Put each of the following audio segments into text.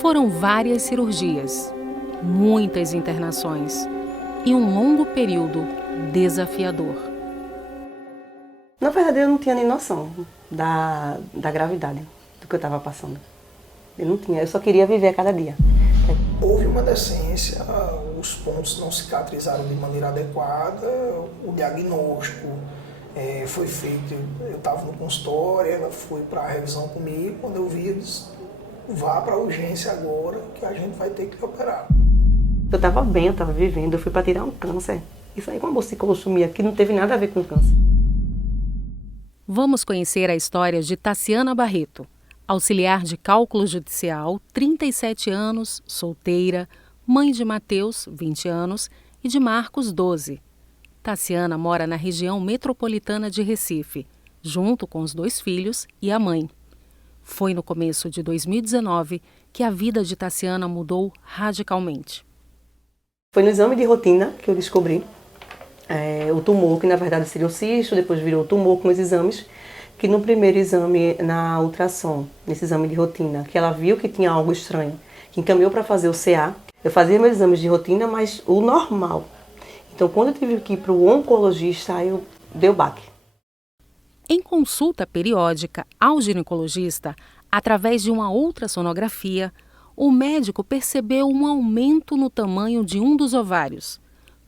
Foram várias cirurgias, muitas internações e um longo período desafiador. Na verdade, eu não tinha nem noção da gravidade do que eu estava passando. Eu não tinha, eu só queria viver a cada dia. Houve uma decência, os pontos não cicatrizaram de maneira adequada, o diagnóstico foi feito, eu estava no consultório, ela foi para a revisão comigo, quando eu vi, eu disse, vá para a urgência agora que a gente vai ter que operar. Eu estava bem, eu estava vivendo, eu fui para tirar um câncer. Isso aí com uma bolsicostomia que não teve nada a ver com câncer. Vamos conhecer a história de Taciana Barreto, auxiliar de cálculo judicial, 37 anos, solteira, mãe de Mateus, 20 anos, e de Marcos, 12. Taciana mora na região metropolitana de Recife, junto com os 2 filhos e a mãe. Foi no começo de 2019 que a vida de Taciana mudou radicalmente. Foi no exame de rotina que eu descobri o tumor, que na verdade seria o cisto, depois virou tumor com os exames, que no primeiro exame, na ultrassom, nesse exame de rotina, que ela viu que tinha algo estranho, que encaminhou para fazer o CA. Eu fazia meus exames de rotina, mas o normal. Então, quando eu tive que ir para o oncologista, aí eu dei o baque. Em consulta periódica ao ginecologista, através de uma ultrassonografia, o médico percebeu um aumento no tamanho de um dos ovários.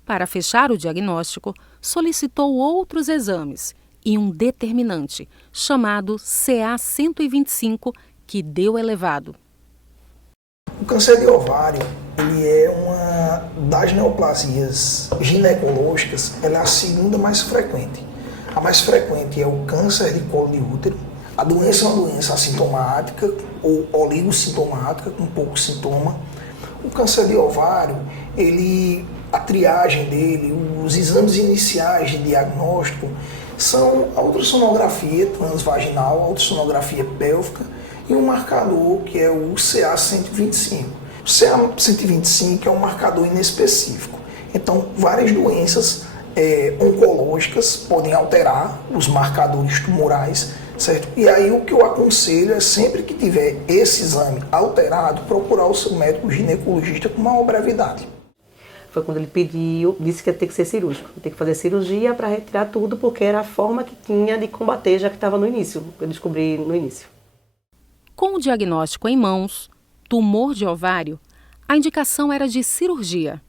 Para fechar o diagnóstico, solicitou outros exames e um determinante, chamado CA-125, que deu elevado. O câncer de ovário, ele é uma das neoplasias ginecológicas, ela é a segunda mais frequente. A mais frequente é o câncer de colo de útero. A doença é uma doença assintomática ou oligossintomática, com pouco sintoma. O câncer de ovário, a triagem dele, os exames iniciais de diagnóstico são a ultrassonografia transvaginal, a ultrassonografia pélvica e um marcador que é o CA-125. O CA-125 é um marcador inespecífico. Então, várias doenças oncológicas podem alterar os marcadores tumorais, certo? E aí o que eu aconselho é sempre que tiver esse exame alterado, procurar o seu médico ginecologista com maior brevidade. Foi quando ele disse que ia ter que ser cirúrgico, ia ter que fazer cirurgia para retirar tudo, porque era a forma que tinha de combater, já que estava no início, eu descobri no início. Com o diagnóstico em mãos, tumor de ovário, a indicação era de cirurgia.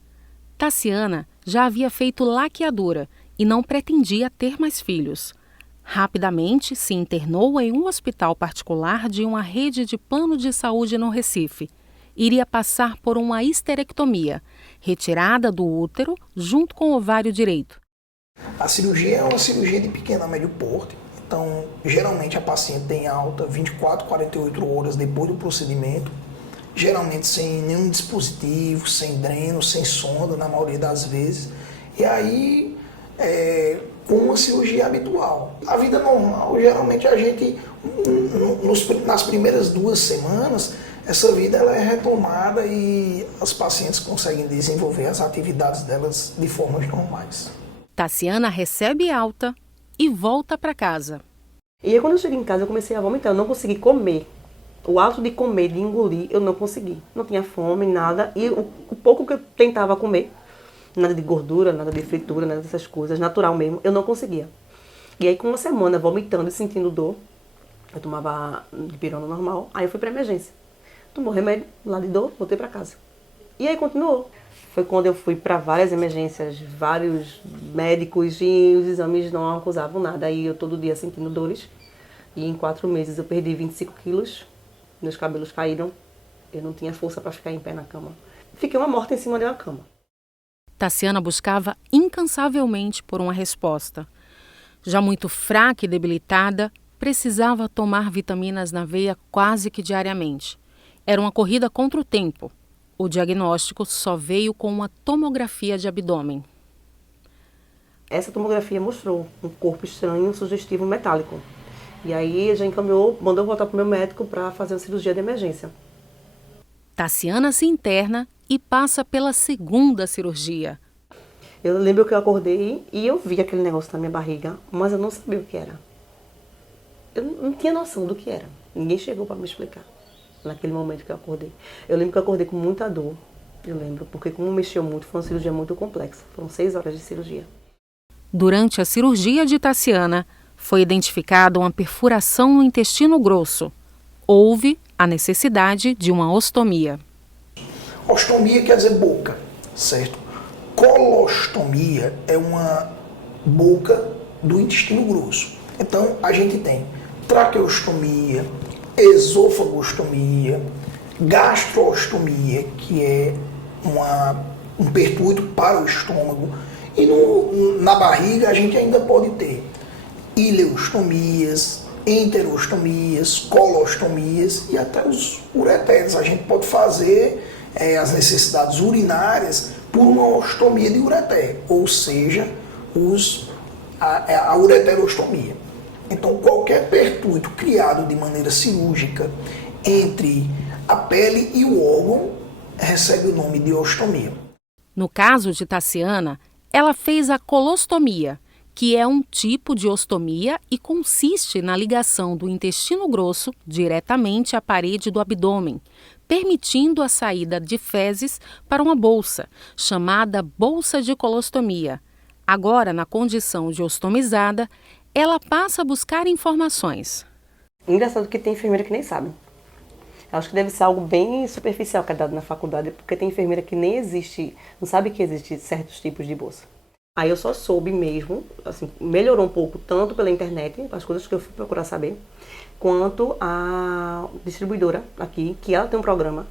Taciana já havia feito laqueadura e não pretendia ter mais filhos. Rapidamente se internou em um hospital particular de uma rede de plano de saúde no Recife. Iria passar por uma histerectomia, retirada do útero junto com o ovário direito. A cirurgia é uma cirurgia de pequeno a médio porte. Então, geralmente a paciente tem alta 24, 48 horas depois do procedimento, geralmente sem nenhum dispositivo, sem dreno, sem sonda, na maioria das vezes. E aí, com uma cirurgia habitual. A vida normal, geralmente a gente, nas primeiras 2 semanas, essa vida ela é retomada e as pacientes conseguem desenvolver as atividades delas de formas normais. Taciana recebe alta e volta para casa. E aí, quando eu cheguei em casa, eu comecei a vomitar, eu não consegui comer. O ato de comer, de engolir, eu não consegui. Não tinha fome, nada. E o pouco que eu tentava comer, nada de gordura, nada de fritura, nada dessas coisas, natural mesmo, eu não conseguia. E aí, com uma semana vomitando e sentindo dor, eu tomava dipirona normal, aí eu fui para emergência. Tomou remédio, lá de dor, voltei para casa. E aí continuou. Foi quando eu fui para várias emergências, vários médicos, e os exames não acusavam nada. Aí eu todo dia sentindo dores. E em 4 meses eu perdi 25 quilos, meus cabelos caíram, eu não tinha força para ficar em pé na cama. Fiquei uma morta em cima de uma cama. Taciana buscava incansavelmente por uma resposta. Já muito fraca e debilitada, precisava tomar vitaminas na veia quase que diariamente. Era uma corrida contra o tempo. O diagnóstico só veio com uma tomografia de abdômen. Essa tomografia mostrou um corpo estranho, sugestivo, metálico. E aí já encaminhou, mandou voltar para o meu médico para fazer uma cirurgia de emergência. Taciana se interna e passa pela segunda cirurgia. Eu lembro que eu acordei e eu vi aquele negócio na minha barriga, mas eu não sabia o que era. Eu não tinha noção do que era. Ninguém chegou para me explicar naquele momento que eu acordei. Eu lembro que eu acordei com muita dor, eu lembro, porque como mexeu muito, foi uma cirurgia muito complexa. Foram 6 horas de cirurgia. Durante a cirurgia de Tassiana, foi identificada uma perfuração no intestino grosso. Houve a necessidade de uma ostomia. Ostomia quer dizer boca, certo? Colostomia é uma boca do intestino grosso. Então, a gente tem traqueostomia, esofagostomia, gastroostomia, que é um pertuito para o estômago. E na barriga a gente ainda pode ter ileostomias, enterostomias, colostomias e até os ureteres. A gente pode fazer as necessidades urinárias por uma ostomia de ureter, ou seja, a ureterostomia. Então, qualquer pertuito criado de maneira cirúrgica entre a pele e o órgão recebe o nome de ostomia. No caso de Tassiana, ela fez a colostomia, que é um tipo de ostomia e consiste na ligação do intestino grosso diretamente à parede do abdômen, permitindo a saída de fezes para uma bolsa, chamada bolsa de colostomia. Agora, na condição de ostomizada, ela passa a buscar informações. Engraçado que tem enfermeira que nem sabe. Eu acho que deve ser algo bem superficial que é dado na faculdade, porque tem enfermeira que nem existe, não sabe que existe certos tipos de bolsa. Aí eu só soube mesmo, assim, melhorou um pouco, tanto pela internet, as coisas que eu fui procurar saber, quanto a distribuidora aqui, que ela tem um programa,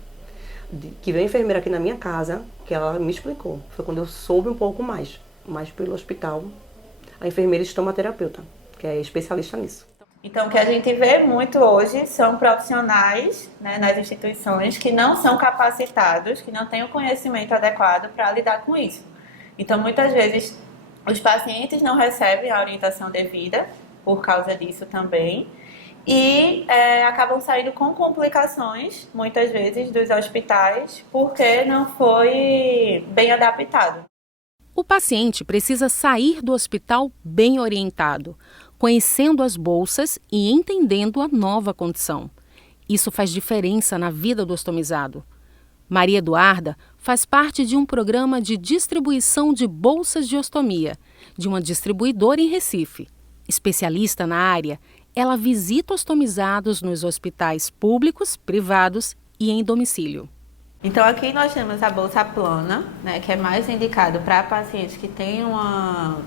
que veio enfermeira aqui na minha casa, que ela me explicou. Foi quando eu soube um pouco mais pelo hospital, a enfermeira estomaterapeuta, que é especialista nisso. Então, o que a gente vê muito hoje são profissionais, né, nas instituições que não são capacitados, que não têm o conhecimento adequado para lidar com isso. Então, muitas vezes, os pacientes não recebem a orientação devida por causa disso também e acabam saindo com complicações, muitas vezes, dos hospitais porque não foi bem adaptado. O paciente precisa sair do hospital bem orientado, conhecendo as bolsas e entendendo a nova condição. Isso faz diferença na vida do ostomizado. Maria Eduarda faz parte de um programa de distribuição de bolsas de ostomia, de uma distribuidora em Recife. Especialista na área, ela visita ostomizados nos hospitais públicos, privados e em domicílio. Então aqui nós temos a bolsa plana, né, que é mais indicado para pacientes que têm uma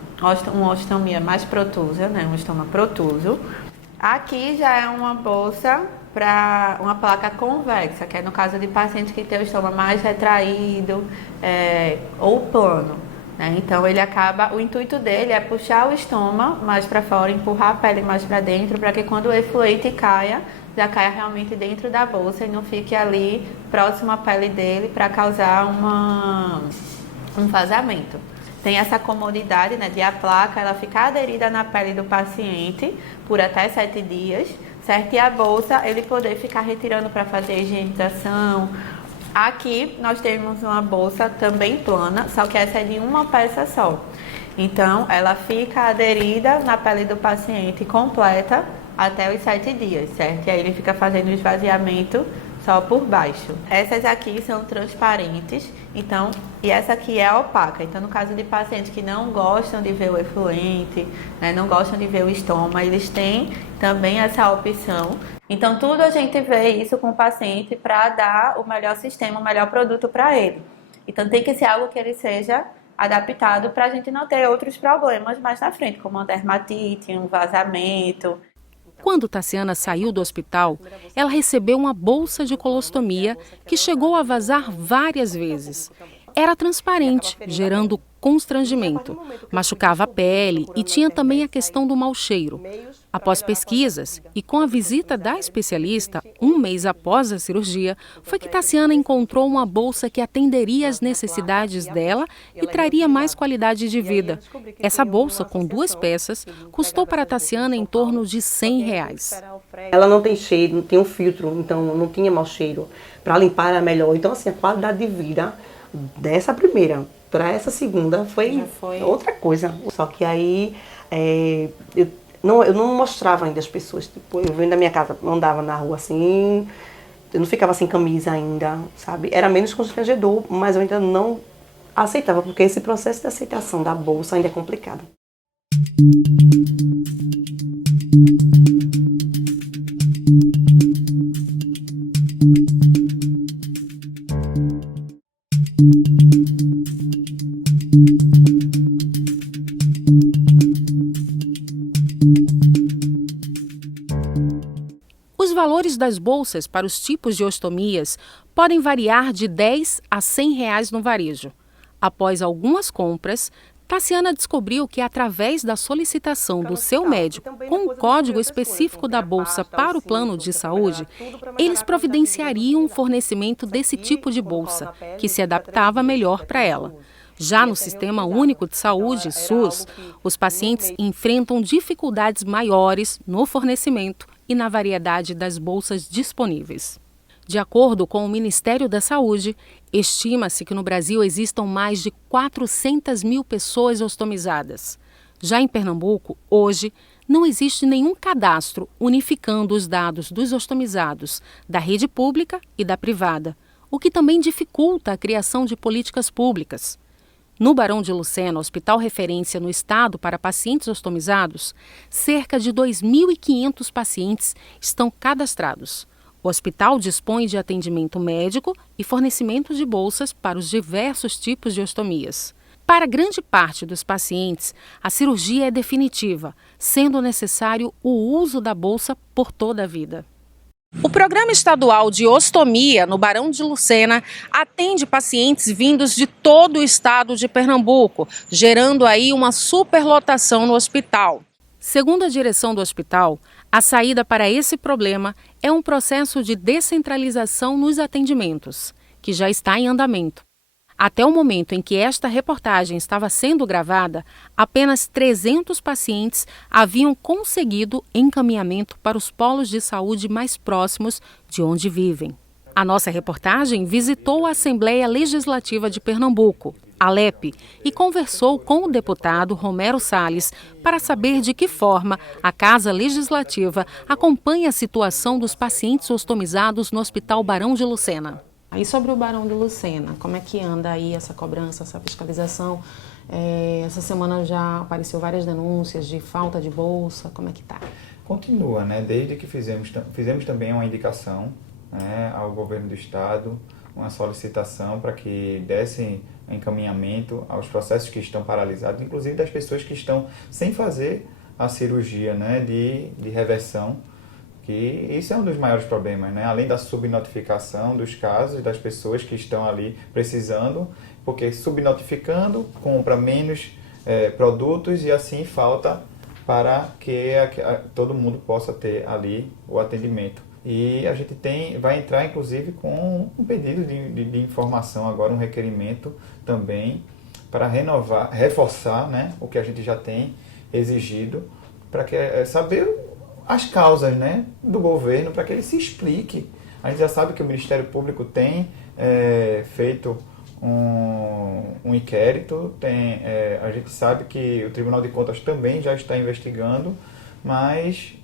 ostomia mais protusa, né, um estômago protuso. Aqui já é uma bolsa para uma placa convexa, que é no caso de pacientes que têm o estômago mais retraído ou plano. Né? Então o intuito dele é puxar o estômago mais para fora, empurrar a pele mais para dentro, para que quando o efluente caia, já caia realmente dentro da bolsa e não fique ali próximo à pele dele para causar um vazamento. Tem essa comodidade, né, de a placa ela ficar aderida na pele do paciente por até 7 dias, certo? E a bolsa ele poder ficar retirando para fazer higienização. Aqui nós temos uma bolsa também plana, só que essa é de uma peça só. Então ela fica aderida na pele do paciente completa até os 7 dias, certo? E aí ele fica fazendo o esvaziamento só por baixo. Essas aqui são transparentes, então, e essa aqui é opaca. Então, no caso de pacientes que não gostam de ver o efluente, né, não gostam de ver o estômago, eles têm também essa opção. Então, tudo a gente vê isso com o paciente para dar o melhor sistema, o melhor produto para ele. Então, tem que ser algo que ele seja adaptado para a gente não ter outros problemas mais na frente, como uma dermatite, um vazamento. Quando Tassiana saiu do hospital, ela recebeu uma bolsa de colostomia que chegou a vazar várias vezes. Era transparente, gerando constrangimento. Machucava a pele e tinha também a questão do mau cheiro. Após pesquisas e com a visita da especialista, um mês após a cirurgia, foi que Tassiana encontrou uma bolsa que atenderia às necessidades dela e traria mais qualidade de vida. Essa bolsa, com 2 peças, custou para Tassiana em torno de R$100. Ela não tem cheiro, não tem um filtro, então não tinha mau cheiro. Para limpar era melhor. Então, assim, a qualidade de vida dessa primeira para essa segunda foi outra coisa. Só que aí eu não mostrava ainda as pessoas. Tipo, eu venho da minha casa, andava na rua assim, eu não ficava sem camisa ainda, sabe? Era menos constrangedor, mas eu ainda não aceitava, porque esse processo de aceitação da bolsa ainda é complicado. Os valores das bolsas para os tipos de ostomias podem variar de R$10 a R$100 no varejo. Após algumas compras, Tassiana descobriu que, através da solicitação do seu médico com o código específico da bolsa para o plano de saúde, eles providenciariam um fornecimento desse tipo de bolsa, que se adaptava melhor para ela. Já no Sistema Único de Saúde, SUS, os pacientes enfrentam dificuldades maiores no fornecimento e na variedade das bolsas disponíveis. De acordo com o Ministério da Saúde, estima-se que no Brasil existam mais de 400 mil pessoas ostomizadas. Já em Pernambuco, hoje, não existe nenhum cadastro unificando os dados dos ostomizados da rede pública e da privada, o que também dificulta a criação de políticas públicas. No Barão de Lucena, hospital referência no estado para pacientes ostomizados, cerca de 2.500 pacientes estão cadastrados. O hospital dispõe de atendimento médico e fornecimento de bolsas para os diversos tipos de ostomias. Para grande parte dos pacientes, a cirurgia é definitiva, sendo necessário o uso da bolsa por toda a vida. O Programa Estadual de Ostomia, no Barão de Lucena, atende pacientes vindos de todo o estado de Pernambuco, gerando aí uma superlotação no hospital. Segundo a direção do hospital, a saída para esse problema é um processo de descentralização nos atendimentos, que já está em andamento. Até o momento em que esta reportagem estava sendo gravada, apenas 300 pacientes haviam conseguido encaminhamento para os polos de saúde mais próximos de onde vivem. A nossa reportagem visitou a Assembleia Legislativa de Pernambuco, ALEP, e conversou com o deputado Romero Salles para saber de que forma a Casa Legislativa acompanha a situação dos pacientes ostomizados no Hospital Barão de Lucena. E sobre o Barão de Lucena, como é que anda aí essa cobrança, essa fiscalização? Essa semana já apareceu várias denúncias de falta de bolsa, como é que está? Continua, né? Desde que fizemos também uma indicação, né, ao governo do estado, uma solicitação para que dessem encaminhamento aos processos que estão paralisados, inclusive das pessoas que estão sem fazer a cirurgia, né, de reversão. Que isso é um dos maiores problemas, né? Além da subnotificação dos casos das pessoas que estão ali precisando, porque subnotificando compra menos produtos e assim falta para que todo mundo possa ter ali o atendimento. E a gente vai entrar inclusive com um pedido de informação agora, um requerimento também para reforçar, né, o que a gente já tem exigido, para saber as causas, né, do governo, para que ele se explique. A gente já sabe que o Ministério Público tem feito um inquérito, a gente sabe que o Tribunal de Contas também já está investigando, mas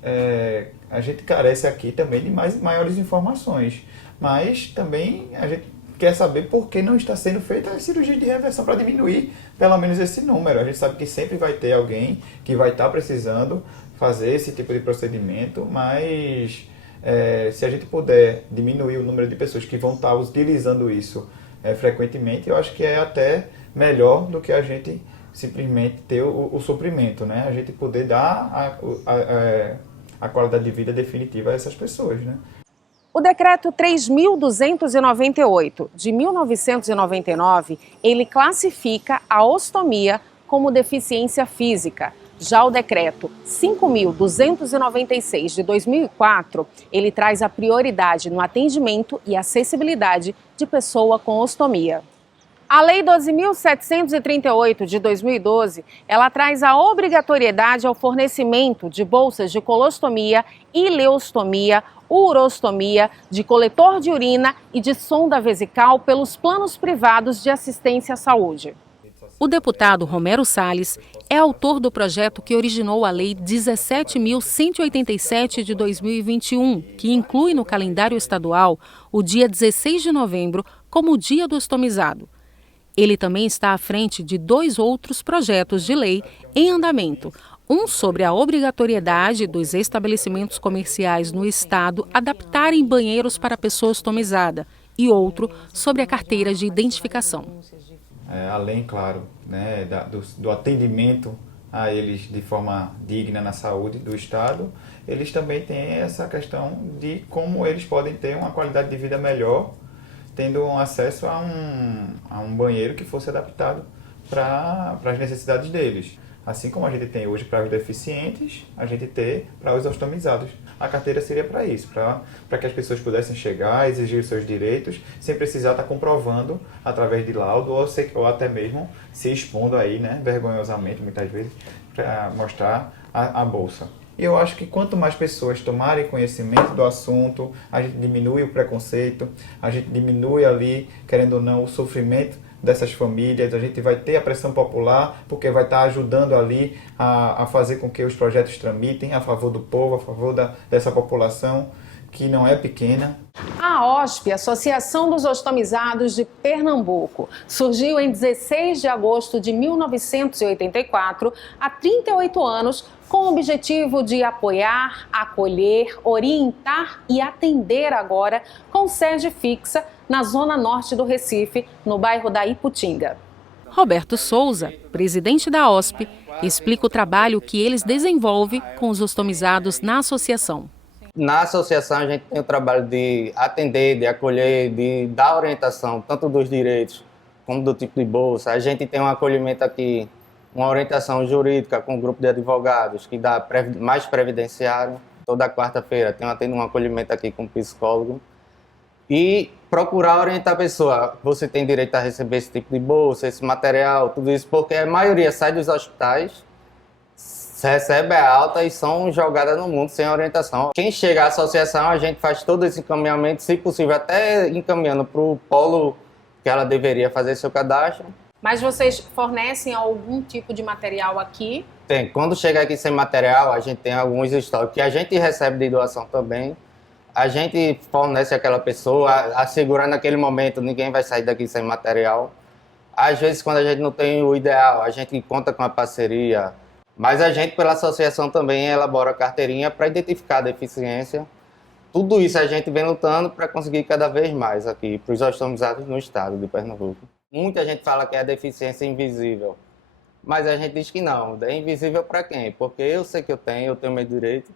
a gente carece aqui também de maiores informações. Mas também a gente quer saber por que não está sendo feita a cirurgia de reversão para diminuir pelo menos esse número. A gente sabe que sempre vai ter alguém que vai estar precisando fazer esse tipo de procedimento, mas se a gente puder diminuir o número de pessoas que vão estar utilizando isso frequentemente, eu acho que é até melhor do que a gente simplesmente ter o suprimento, né? A gente poder dar a qualidade de vida definitiva a essas pessoas, né? O Decreto 3.298, de 1999, ele classifica a ostomia como deficiência física, Já o decreto 5.296 de 2004, ele traz a prioridade no atendimento e acessibilidade de pessoa com ostomia. A Lei 12.738 de 2012, ela traz a obrigatoriedade ao fornecimento de bolsas de colostomia, ileostomia, urostomia, de coletor de urina e de sonda vesical pelos planos privados de assistência à saúde. O deputado Romero Salles é autor do projeto que originou a Lei 17.187 de 2021, que inclui no calendário estadual o dia 16 de novembro como o Dia do Ostomizado. Ele também está à frente de 2 outros projetos de lei em andamento. Um sobre a obrigatoriedade dos estabelecimentos comerciais no estado adaptarem banheiros para pessoa ostomizada e outro sobre a carteira de identificação. Além, claro, né, do atendimento a eles de forma digna na saúde do estado, eles também têm essa questão de como eles podem ter uma qualidade de vida melhor, tendo acesso a um banheiro que fosse adaptado para as necessidades deles. Assim como a gente tem hoje para os deficientes, a gente tem para os ostomizados. A carteira seria para isso, para que as pessoas pudessem chegar, exigir os seus direitos, sem precisar estar comprovando através de laudo ou até mesmo se expondo aí, né, vergonhosamente, muitas vezes, para mostrar a bolsa. E eu acho que quanto mais pessoas tomarem conhecimento do assunto, a gente diminui o preconceito, a gente diminui ali, querendo ou não, o sofrimento dessas famílias, a gente vai ter a pressão popular, porque vai estar ajudando ali a fazer com que os projetos tramitem a favor do povo, a favor dessa população que não é pequena. A OSP, Associação dos Ostomizados de Pernambuco, surgiu em 16 de agosto de 1984, há 38 anos, com o objetivo de apoiar, acolher, orientar e atender agora, com sede fixa na zona norte do Recife, no bairro da Iputinga. Roberto Souza, presidente da OSP, explica o trabalho que eles desenvolvem com os ostomizados na associação. Na associação a gente tem o trabalho de atender, de acolher, de dar orientação, tanto dos direitos como do tipo de bolsa. A gente tem um acolhimento aqui, uma orientação jurídica com um grupo de advogados que dá mais previdenciário. Toda quarta-feira tem um acolhimento aqui com um psicólogo. E procurar orientar a pessoa. Você tem direito a receber esse tipo de bolsa, esse material, tudo isso, porque a maioria sai dos hospitais, recebe a alta e são jogadas no mundo sem orientação. Quem chega à associação, a gente faz todo esse encaminhamento, se possível, até encaminhando para o polo que ela deveria fazer seu cadastro. Mas vocês fornecem algum tipo de material aqui? Tem. Quando chega aqui sem material, a gente tem alguns estoques que a gente recebe de doação também. A gente fornece aquela pessoa, assegura naquele momento, ninguém vai sair daqui sem material. Às vezes, quando a gente não tem o ideal, a gente conta com a parceria. Mas a gente, pela associação, também elabora carteirinha para identificar a deficiência. Tudo isso a gente vem lutando para conseguir cada vez mais aqui, para os ostomizados no estado de Pernambuco. Muita gente fala que é a deficiência invisível, mas a gente diz que não. É invisível para quem? Porque eu sei que eu tenho meu direito.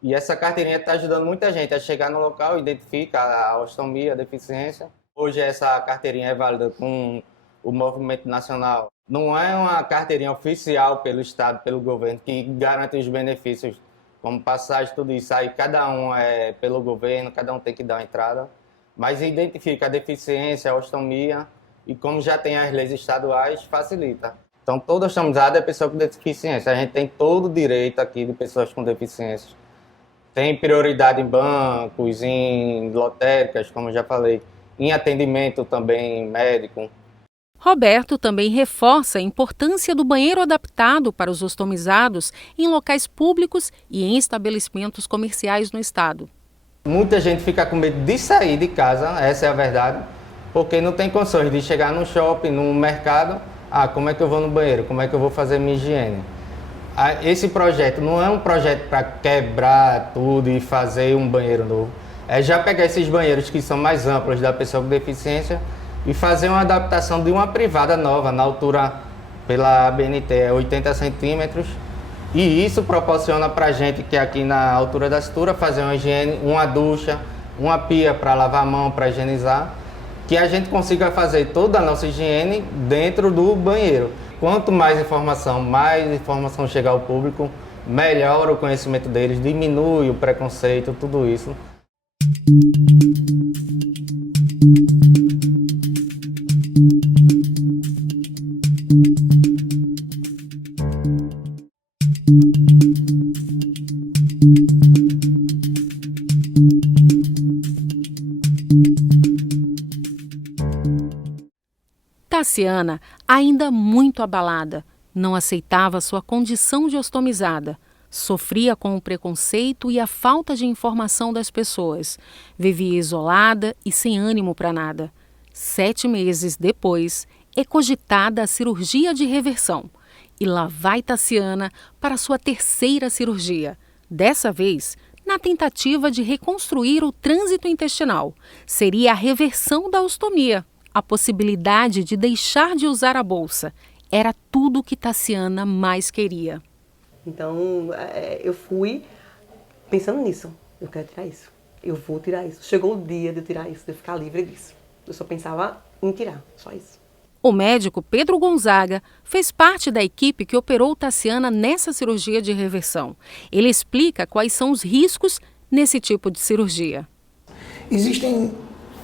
E essa carteirinha está ajudando muita gente a chegar no local, identifica a ostomia, a deficiência. Hoje essa carteirinha é válida com o movimento nacional. Não é uma carteirinha oficial pelo Estado, pelo governo, que garante os benefícios, como passagem, tudo isso. Aí cada um é pelo governo, cada um tem que dar uma entrada. Mas identifica a deficiência, a ostomia, e como já tem as leis estaduais, facilita. Então, todo ostomizado é pessoa com deficiência. A gente tem todo o direito aqui de pessoas com deficiência. Tem prioridade em bancos, em lotéricas, como eu já falei, em atendimento também médico. Roberto também reforça a importância do banheiro adaptado para os ostomizados em locais públicos e em estabelecimentos comerciais no estado. Muita gente fica com medo de sair de casa, essa é a verdade, porque não tem condições de chegar no shopping, no mercado, como é que eu vou no banheiro, como é que eu vou fazer minha higiene. Esse projeto não é um projeto para quebrar tudo e fazer um banheiro novo. É já pegar esses banheiros que são mais amplos da pessoa com deficiência e fazer uma adaptação de uma privada nova, na altura pela ABNT é 80 centímetros. E isso proporciona para a gente que aqui na altura da cintura fazer uma higiene, uma ducha, uma pia para lavar a mão, para higienizar. que a gente consiga fazer toda a nossa higiene dentro do banheiro. Quanto mais informação chegar ao público, melhora o conhecimento deles, diminui o preconceito, tudo isso. Tassiana, ainda muito abalada, não aceitava sua condição de ostomizada, sofria com o preconceito e a falta de informação das pessoas, vivia isolada e sem ânimo para nada. 7 meses depois, é cogitada a cirurgia de reversão. E lá vai Tassiana para sua 3ª cirurgia, dessa vez na tentativa de reconstruir o trânsito intestinal. Seria a reversão da ostomia. A possibilidade de deixar de usar a bolsa era tudo o que Tassiana mais queria. Então, eu fui pensando nisso. Eu quero tirar isso. Eu vou tirar isso. Chegou o dia de eu tirar isso, de eu ficar livre disso. Eu só pensava em tirar, só isso. O médico Pedro Gonzaga fez parte da equipe que operou Tassiana nessa cirurgia de reversão. Ele explica quais são os riscos nesse tipo de cirurgia. Existem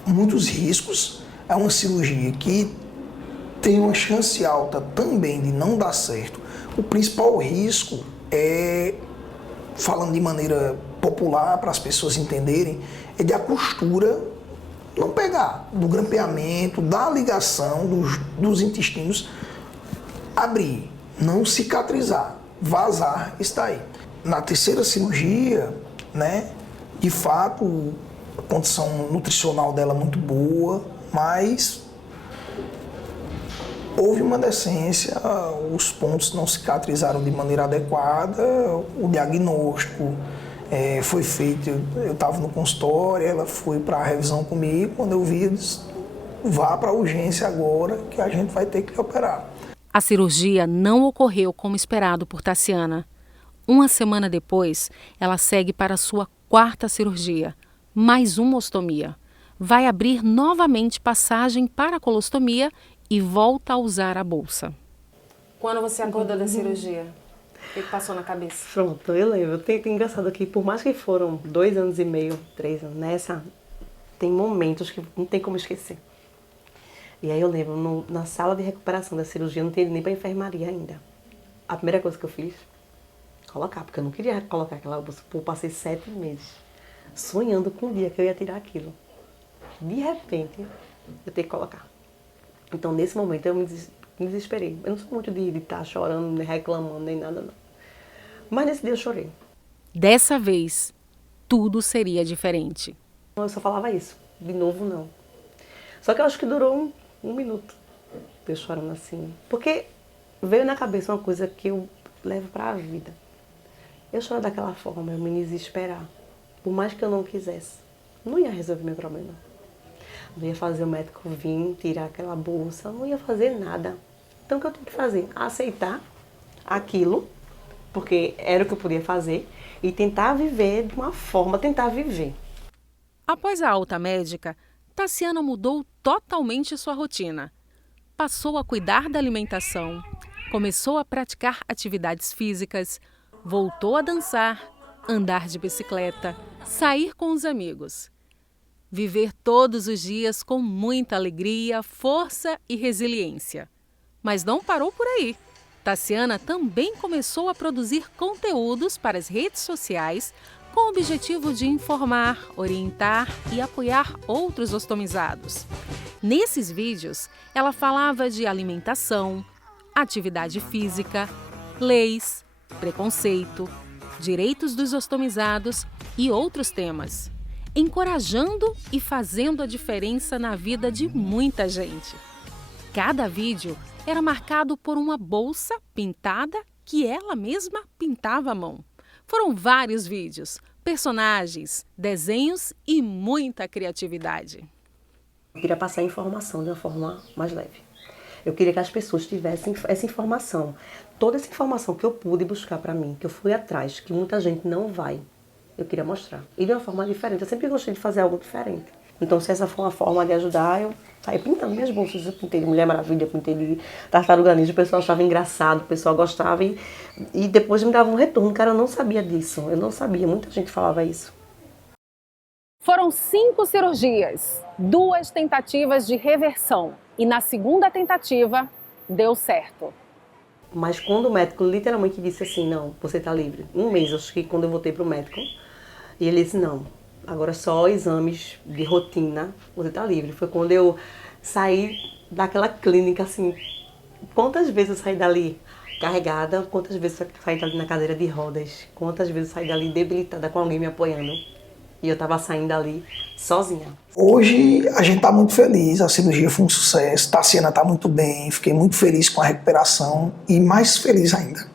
muitos riscos. É uma cirurgia que tem uma chance alta também de não dar certo. O principal risco é, falando de maneira popular para as pessoas entenderem, é de a costura não pegar, do grampeamento, da ligação dos intestinos abrir, não cicatrizar, vazar, está aí. Na 3ª cirurgia, né, de fato, a condição nutricional dela é muito boa, mas houve uma decência, os pontos não cicatrizaram de maneira adequada, o diagnóstico foi feito, eu estava no consultório, ela foi para a revisão comigo, quando eu vi, eu disse, vá para a urgência agora que a gente vai ter que operar. A cirurgia não ocorreu como esperado por Tassiana. Uma semana depois, ela segue para sua 4ª cirurgia, mais uma ostomia. Vai abrir novamente passagem para a colostomia e volta a usar a bolsa. Quando você acordou da cirurgia, o que passou na cabeça? Pronto, eu lembro. Tem engraçado aqui, por mais que foram 2 anos e meio, 3 anos, tem momentos que não tem como esquecer. E aí eu lembro, na sala de recuperação da cirurgia, não tinha nem para enfermaria ainda. A primeira coisa que eu fiz, colocar, porque eu não queria colocar aquela bolsa. Eu passei 7 meses sonhando com o dia que eu ia tirar aquilo. De repente, eu tenho que colocar. Então, nesse momento, eu me desesperei. Eu não sou muito de estar chorando, nem reclamando, nem nada, não. Mas nesse dia eu chorei. Dessa vez, tudo seria diferente. Eu só falava isso. De novo, não. Só que eu acho que durou um minuto. Eu chorando assim. Porque veio na cabeça uma coisa que eu levo para a vida. Eu choro daquela forma, eu me desesperar. Por mais que eu não quisesse. Não ia resolver meu problema. Não ia fazer o médico vir, tirar aquela bolsa, não ia fazer nada. Então o que eu tenho que fazer? Aceitar aquilo, porque era o que eu podia fazer, e tentar viver de uma forma, tentar viver. Após a alta médica, Tassiana mudou totalmente sua rotina. Passou a cuidar da alimentação, começou a praticar atividades físicas, voltou a dançar, andar de bicicleta, sair com os amigos. Viver todos os dias com muita alegria, força e resiliência. Mas não parou por aí. Tassiana também começou a produzir conteúdos para as redes sociais com o objetivo de informar, orientar e apoiar outros ostomizados. Nesses vídeos, ela falava de alimentação, atividade física, leis, preconceito, direitos dos ostomizados e outros temas, encorajando e fazendo a diferença na vida de muita gente. Cada vídeo era marcado por uma bolsa pintada que ela mesma pintava à mão. Foram vários vídeos, personagens, desenhos e muita criatividade. Eu queria passar a informação de uma forma mais leve. Eu queria que as pessoas tivessem essa informação. Toda essa informação que eu pude buscar para mim, que eu fui atrás, que muita gente não vai, eu queria mostrar. E de uma forma diferente. Eu sempre gostei de fazer algo diferente. Então, se essa for uma forma de ajudar, eu saí pintando minhas bolsas. Eu pintei de Mulher Maravilha, pintei de Tartaruga Ninja, o pessoal achava engraçado, o pessoal gostava e depois me dava um retorno. Cara, eu não sabia disso, eu não sabia, muita gente falava isso. Foram 5 cirurgias, 2 tentativas de reversão e na segunda tentativa deu certo. Mas quando o médico literalmente disse assim, não, você tá livre. Um mês, acho que quando eu voltei pro médico, e ele disse, não, agora só exames de rotina, você tá livre. Foi quando eu saí daquela clínica, assim, quantas vezes eu saí dali carregada, quantas vezes eu saí dali na cadeira de rodas, quantas vezes eu saí dali debilitada com alguém me apoiando. E eu tava saindo dali sozinha. Hoje a gente tá muito feliz, a cirurgia foi um sucesso, Tassiana tá muito bem, fiquei muito feliz com a recuperação e mais feliz ainda.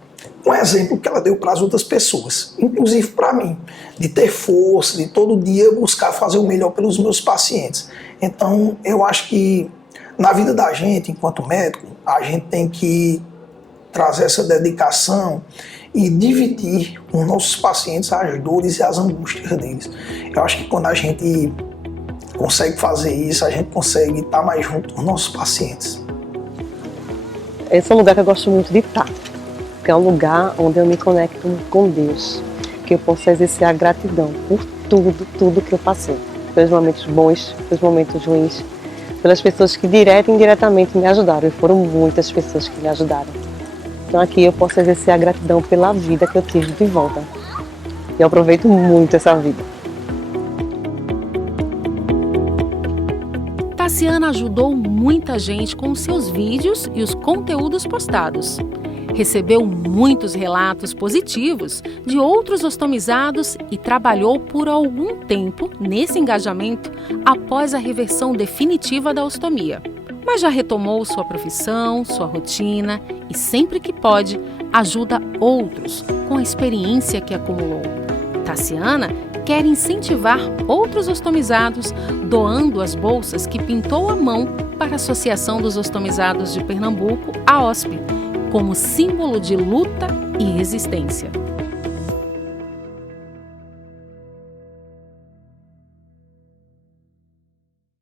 Um exemplo que ela deu para as outras pessoas, inclusive para mim, de ter força, de todo dia buscar fazer o melhor pelos meus pacientes. Então eu acho que na vida da gente, enquanto médico, a gente tem que trazer essa dedicação e dividir com os nossos pacientes as dores e as angústias deles. Eu acho que quando a gente consegue fazer isso, a gente consegue estar mais junto com os nossos pacientes. Esse é um lugar que eu gosto muito de estar, porque é um lugar onde eu me conecto com Deus, que eu posso exercer a gratidão por tudo que eu passei, pelos momentos bons, pelos momentos ruins, pelas pessoas que direta e indiretamente me ajudaram, e foram muitas pessoas que me ajudaram. Então aqui eu posso exercer a gratidão pela vida que eu tive de volta. E eu aproveito muito essa vida. Tassiana ajudou muita gente com os seus vídeos e os conteúdos postados. Recebeu muitos relatos positivos de outros ostomizados e trabalhou por algum tempo nesse engajamento após a reversão definitiva da ostomia. Mas já retomou sua profissão, sua rotina e, sempre que pode, ajuda outros com a experiência que acumulou. Tassiana quer incentivar outros ostomizados doando as bolsas que pintou à mão para a Associação dos Ostomizados de Pernambuco, a OSP, como símbolo de luta e resistência.